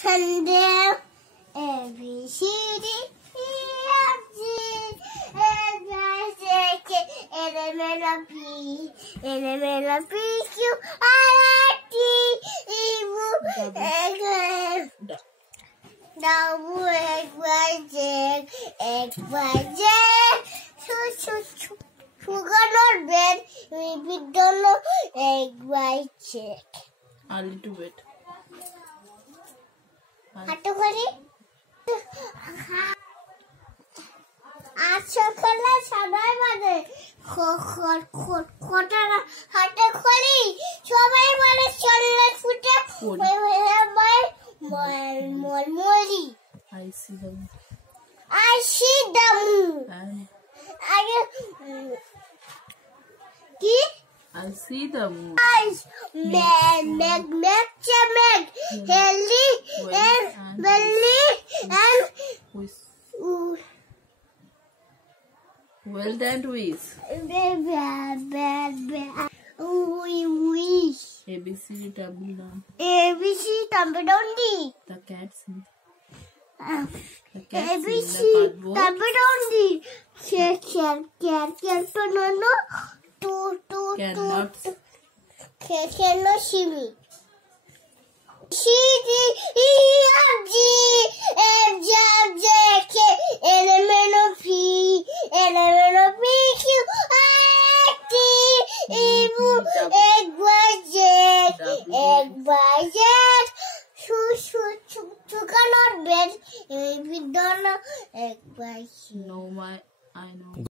Sunday, A B C D E F G H I J K L M N O P Q R S T U V W X Y Z Sugar not bed, we don't know egg white check. A little bit. হাঁটু করি আজ সকালে সবাই মানে হাঁটে করি সবাই মানে চললে ফুটে মরি I see them. I see them. কি I see the moon. Eyes, meg, healthy and belly and Well and whiz. wish. A B C double down. ABC double down D. The cat sings. The ABC cat sings the cardboard. double down D. No. Cannot. Cannot see me. C D E F G F J K L M N O P Q R T U V Z Sugar not bed, we don't know egg by No, I know.